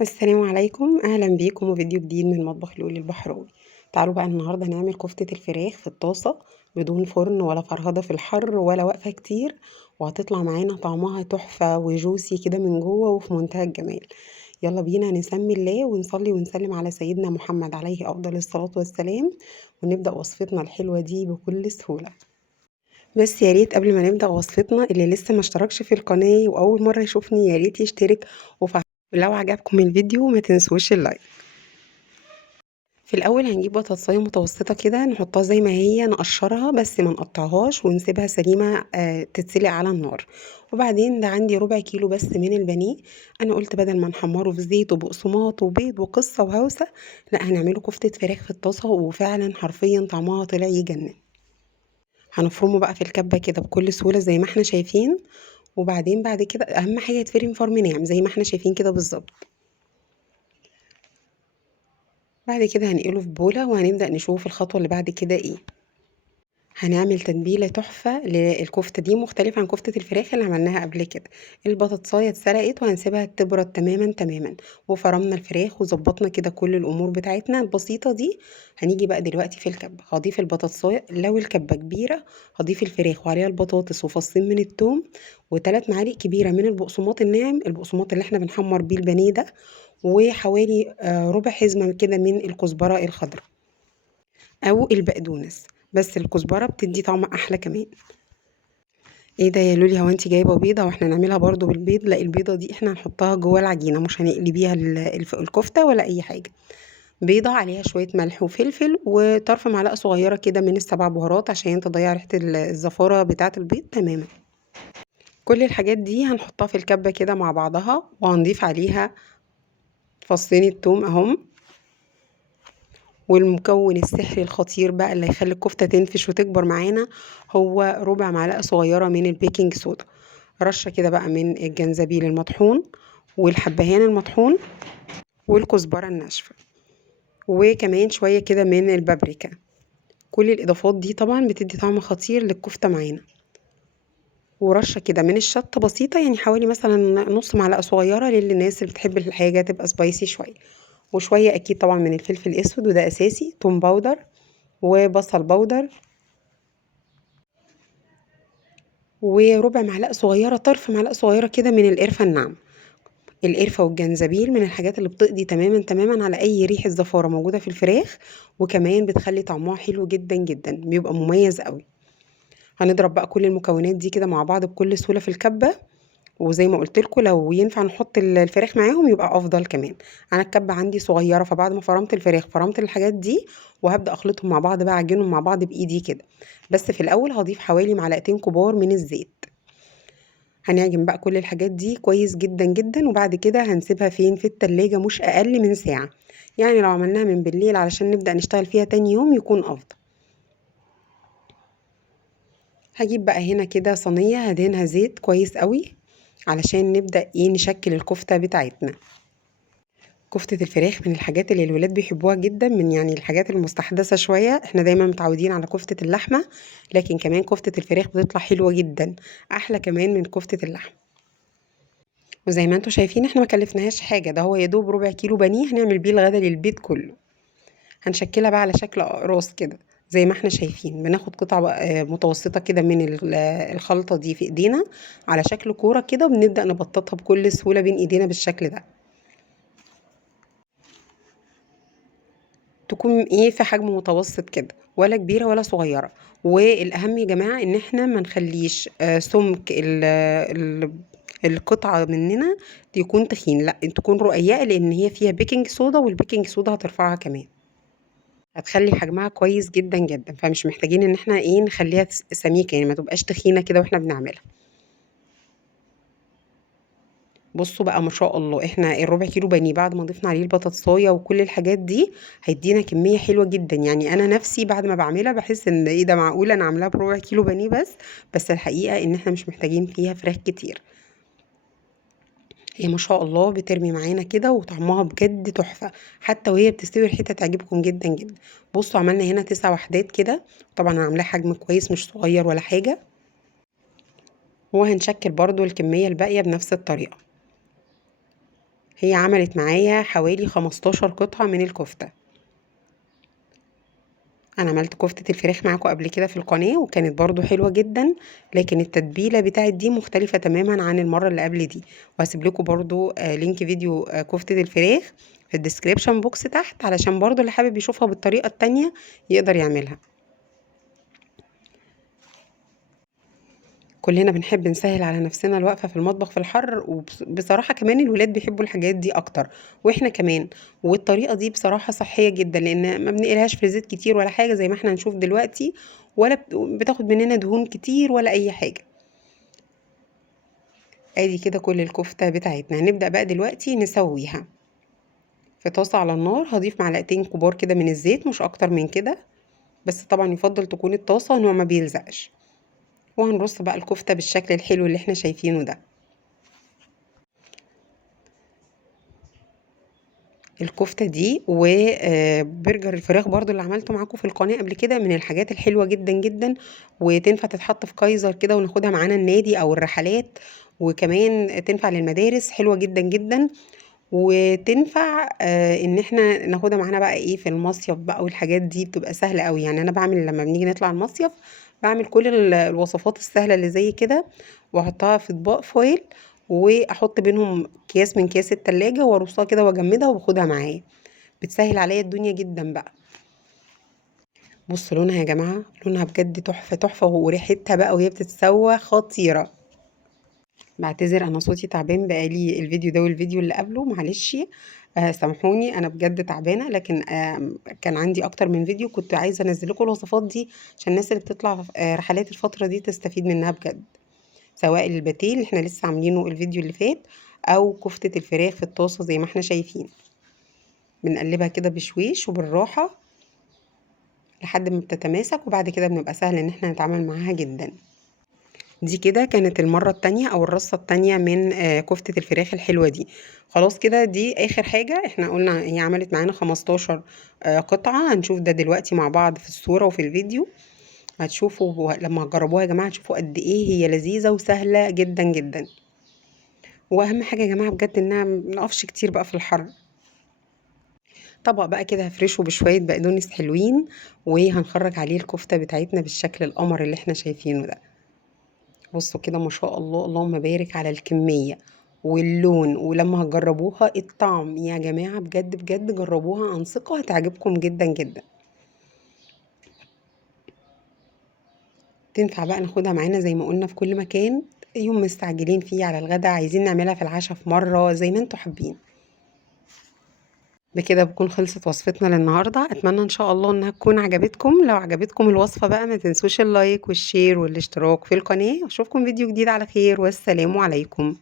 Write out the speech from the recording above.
السلام عليكم، اهلا بيكم وفيديو جديد من مطبخ لولي البحراوي. تعالوا بقى النهارده نعمل كفتة الفراخ في الطاسة بدون فرن ولا فرهدة في الحر ولا وقفة كتير، وهتطلع معانا طعمها تحفة وجوسي كده من جوه وفي منتهى الجمال. يلا بينا نسمي الله ونصلي ونسلم على سيدنا محمد عليه افضل الصلاة والسلام، ونبدأ وصفتنا الحلوة دي بكل سهولة. بس يا ريت قبل ما نبدأ وصفتنا اللي لسه ما اشتركش في القناة وأول مرة يشوفني يا ريت يشترك وفعلا لو عجبكم الفيديو ما تنسوش اللايك. في الأول هنجيب بطاطساية متوسطة كده نحطها زي ما هي، نقشرها بس ما نقطعهاش ونسيبها سليمة تتسلق على النار. وبعدين ده عندي ربع كيلو بس من البانيه. أنا قلت بدل ما نحمره في زيت وبقسماط وبيض وقصة وهوسة، لا هنعمله كفتة فراخ في الطاسة، وفعلا حرفيا طعمها طلع يجنن. هنفرمه بقى في الكبة كده بكل سهولة زي ما احنا شايفين. وبعدين بعد كده اهم حاجة يتفرم فرم ناعم زي ما احنا شايفين كده بالظبط. بعد كده هنقله في بولة وهنبدأ نشوف الخطوة اللي بعد كده ايه. هنعمل تتبيلة تحفة للكفتة دي مختلفة عن كفتة الفراخ اللي عملناها قبل كده. البطاطساية اتسلقت وهنسيبها تبرد تماما تماما، وفرمنا الفراخ وظبطنا كده كل الأمور بتاعتنا البسيطة دي. هنيجي بقى دلوقتي في الكبة، هضيف البطاطساية لو الكبة كبيرة، هضيف الفراخ وعليها البطاطس وفصين من التوم وثلاث معالق كبيرة من البقسماط الناعم، البقسماط اللي احنا بنحمر بيه البانيه ده، وحوالي ربع حزمة كده من الكزبرة الخضراء او البقدونس، بس الكزبره بتدي طعم احلى كمان. ايه ده يا لولي، هو انت جايبه بيضه واحنا نعملها برضو بالبيض؟ لا، البيضه دي احنا هنحطها جوه العجينه، مش هنقلي بيها الكفته ولا اي حاجه. بيضه عليها شويه ملح وفلفل وطرف معلقه صغيره كده من السبع بهارات عشان تضيع ريحه الزفاره بتاعه البيض تماما. كل الحاجات دي هنحطها في الكبه كده مع بعضها، وهنضيف عليها فصين التوم اهم. والمكون السحري الخطير بقى اللي هيخلي الكفتة تنفش وتكبر معانا هو ربع معلقة صغيرة من البيكنج صودا، رشة كده بقى من الجنزبيل المطحون والحبهان المطحون والكزبرة الناشفة، وكمان شوية كده من البابريكا. كل الإضافات دي طبعا بتدي طعم خطير للكفتة معانا. ورشة كده من الشطة بسيطة، يعني حوالي مثلا نص معلقة صغيرة للناس اللي بتحب الحاجة تبقى سبايسي شوية. وشوية أكيد طبعا من الفلفل الأسود وده أساسي، توم باودر وبصل باودر، وربع معلقة صغيرة طرف معلقة صغيرة كده من القرفة الناعمة. القرفة والجنزبيل من الحاجات اللي بتقضي تماما تماما على أي ريحة زفارة موجودة في الفراخ، وكمان بتخلي طعمها حلو جدا جدا، بيبقى مميز قوي. هنضرب بقى كل المكونات دي كده مع بعض بكل سهولة في الكبة، وزي ما قلت لكم لو ينفع نحط الفراخ معاهم يبقى افضل كمان. انا الكبه عندي صغيره، فبعد ما فرمت الفراخ فرمت الحاجات دي، وهبدا اخلطهم مع بعض بقى، اعجنهم مع بعض بايدي كده. بس في الاول هضيف حوالي معلقتين كبار من الزيت. هنعجن بقى كل الحاجات دي كويس جدا جدا، وبعد كده هنسيبها فين في التلاجة مش اقل من ساعة. يعني لو عملناها من بالليل علشان نبدأ نشتغل فيها تاني يوم يكون افضل. هجيب بقى هنا كده صينية هدهنها زيت كويس قوي علشان نبدأ ايه نشكل الكفتة بتاعتنا. كفتة الفراخ من الحاجات اللي الولاد بيحبوها جدا، من يعني الحاجات المستحدثة شوية، احنا دايما متعودين على كفتة اللحمة، لكن كمان كفتة الفراخ بتطلع حلوة جدا، احلى كمان من كفتة اللحمة. وزي ما انتم شايفين احنا ما كلفناهاش حاجة، ده هو يا دوب ربع كيلو بانيه هنعمل بيه الغدا للبيت كله. هنشكلها بقى على شكل اقراص كده زي ما احنا شايفين، بناخد قطع متوسطة كده من الخلطة دي في ايدينا على شكل كورة كده، وبنبدأ نبططها بكل سهولة بين ايدينا بالشكل ده. تكون ايه في حجم متوسط كده، ولا كبيرة ولا صغيرة. والاهم يا جماعة ان احنا ما نخليش سمك القطعة مننا يكون تخين، لا تكون رقيقة، لان هي فيها بيكنج صودا، والبيكنج صودا هترفعها كمان، هتخلي حجمها كويس جدا جدا، فمش محتاجين ان احنا ايه نخليها سميكة، يعني ما تبقاش تخينة كده واحنا بنعملها. بصوا بقى ما شاء الله، احنا الربع كيلو بانيه بعد ما ضفنا عليه البطاطسايه وكل الحاجات دي هيدينا كميه حلوه جدا. يعني انا نفسي بعد ما بعملها بحس ان ايه ده، معقوله انا عاملاها بربع كيلو بانيه بس الحقيقه ان احنا مش محتاجين فيها فراخ كتير. هي ما شاء الله بترمي معانا كده وطعمها بجد تحفه، حتى وهي بتستوي ريحتها تعجبكم جدا جدا. بصوا عملنا هنا 9 وحدات كده، طبعا انا عاملاها حجم كويس مش صغير ولا حاجه. وهنشكل برضو الكميه الباقيه بنفس الطريقه. هي عملت معايا حوالي 15 قطعة من الكفتة. انا عملت كفتة الفراخ معاكم قبل كده في القناة وكانت برضو حلوة جدا، لكن التتبيلة بتاعت دي مختلفة تماما عن المرة اللي قبل دي. وهسيب لكم برضو لينك فيديو كفتة الفراخ في الديسكريبشن بوكس تحت، علشان برضو اللي حابب يشوفها بالطريقة التانية يقدر يعملها. كلنا بنحب نسهل على نفسنا الوقفة في المطبخ في الحر، وبصراحة كمان الولاد بيحبوا الحاجات دي اكتر، واحنا كمان. والطريقة دي بصراحة صحية جدا، لان ما بنقلهاش في زيت كتير ولا حاجة زي ما احنا هنشوف دلوقتي، ولا بتاخد مننا دهون كتير ولا اي حاجة. ادي كده كل الكفتة بتاعتنا. هنبدأ بقى دلوقتي نسويها في طاسة على النار. هضيف معلقتين كبار كده من الزيت، مش اكتر من كده، بس طبعا يفضل تكون الطاسة نوع ما بيلزقش. وهنرص بقى الكفتة بالشكل الحلو اللي احنا شايفينه ده. الكفتة دي وبرجر الفراخ برضو اللي عملته معاكم في القناة قبل كده، من الحاجات الحلوة جدا جدا، وتنفع تتحط في كايزر كده وناخدها معانا النادي او الرحلات، وكمان تنفع للمدارس، حلوة جدا جدا. وتنفع ان احنا ناخدها معانا بقى ايه في المصيف بقى، والحاجات دي بتبقى سهلة قوي. يعني انا بعمل لما بنيجي نطلع المصيف بعمل كل الوصفات السهلة اللي زي كده، واحطها في اطباق فويل، واحط بينهم اكياس من اكياس التلاجة، وارصها كده واجمدها واخدها معايا. بتسهل عليا الدنيا جدا بقى. بصوا لونها يا جماعة، لونها بجد تحفة تحفة، وريحتها بقى وهي بتتسوى خطيرة. بعتذر انا صوتي تعبان بقالي الفيديو ده والفيديو اللي قبله، معلش. سامحوني انا بجد تعبانه، لكن كان عندي اكتر من فيديو كنت عايزه انزل لكم الوصفات دي، عشان الناس اللي بتطلع رحلات الفتره دي تستفيد منها بجد. سواء الباتيه اللي احنا لسه عاملينه الفيديو اللي فات، او كفته الفراخ في الطاسه زي ما احنا شايفين. بنقلبها كده بشويش وبالراحه لحد ما بتتماسك، وبعد كده بنبقى سهل ان احنا نتعامل معاها جدا. دي كده كانت المرة التانية او الرصة التانية من كفتة الفراخ الحلوة دي. خلاص كده دي اخر حاجة. احنا قلنا هي عملت معانا 15 قطعة. هنشوف ده دلوقتي مع بعض في الصورة وفي الفيديو. هتشوفوا لما تجربوها يا جماعة، هتشوفوا قد ايه هي لذيذة وسهلة جدا جدا. واهم حاجة يا جماعة بجد انها منقفش كتير بقى في الحر. طبق بقى كده هفرشه بشوية بقدونس حلوين، وهنخرج عليه الكفتة بتاعتنا بالشكل القمر اللي احنا شايفينه ده. بصوا كده ما شاء الله، اللهم بارك على الكمية واللون. ولما هتجربوها الطعم يا جماعة بجد بجد جربوها عن ثقة، هتعجبكم جدا جدا. تنفع بقى ناخدها معانا زي ما قلنا في كل مكان، يوم مستعجلين فيه على الغدا، عايزين نعملها في العشاء في مرة، زي ما انتوا حابين. بكده بكون خلصت وصفتنا للنهاردة. اتمنى ان شاء الله انها تكون عجبتكم. لو عجبتكم الوصفة بقى ما تنسوش اللايك والشير والاشتراك في القناة. اشوفكم فيديو جديد على خير، والسلام عليكم.